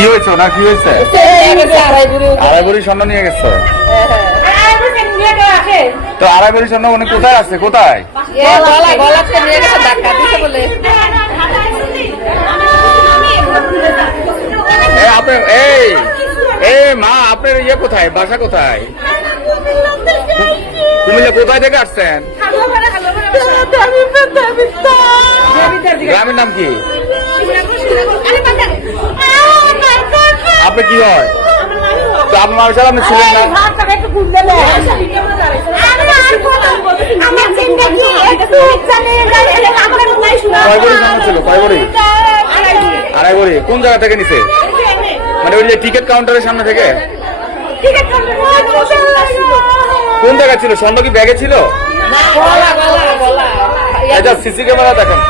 কি হয়েছে না কি হয়েছে? আড়াই ভরি স্বর্ণ নিয়ে গেছো? তো আড়াই ভরি স্বর্ণ উনি কোথায় আছে? কোথায়? মা আপনার ইয়ে কোথায়? বাসা কোথায়? কুমিল্লা কোথায় থেকে আসছেন? গ্রামের নাম কি? আপনি কি হয়? তো আপনার মানুষ আপনি ছিলেন না? কয় ভরি স্বর্ণ ছিল? কয় ভরি? আড়াই ভরি। কোন জায়গা থেকে নিছে? মানে ওই যে টিকিট কাউন্টারের সামনে থেকে? কোন জায়গা ছিল? স্বর্ণ কি ব্যাগে ছিল? সিসি ক্যামেরা দেখেন।